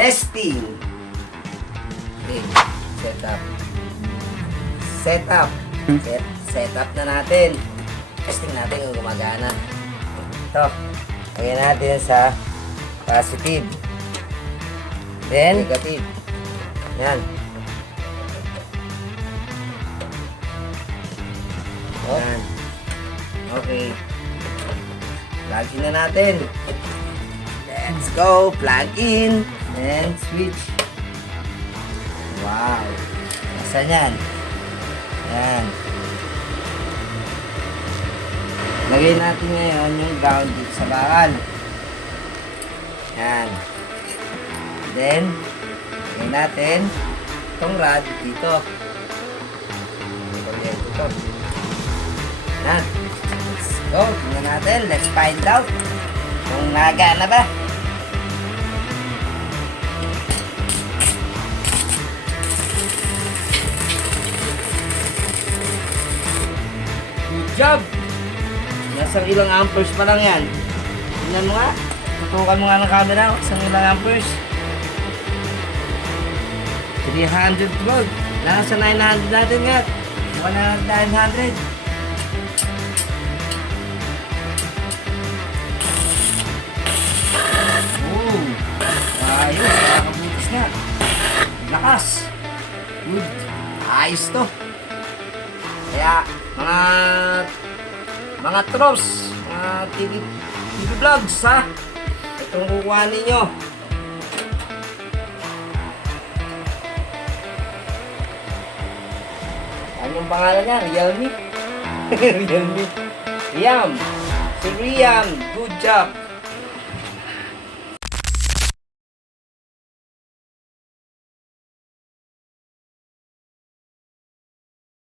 Testing. Okay. Setup. Setup na natin. Testing natin kung gumagana. Ito. Lagyan natin sa positive. Then, negative. Yan. Yan. Okay. Plug in na natin. Let's go. Plug in. And switch. Wow. Nasaan yan? Yan. Lagay natin ngayon yung ground dito sa bakal. Yan. Then, lagay natin itong rod dito. Ito. Yan. Let's go. Tingnan natin. Let's find out kung nagana ba. Job! Nasa ilang amperes pa lang yan. Tingnan mo nga. Tutukan mo nga ng camera. Sa ilang amperes. 300 volt. Nasa 900 natin nga. 900. Oh! Ayos. Nakakabutis nga. Lakas. Good. Ayos to. Kaya, mga trolls, mga TV vlogs, ha? Itong kukuha ninyo. Anong pangalan niya? Realme? Realme. Riam. Si Riam. Good job.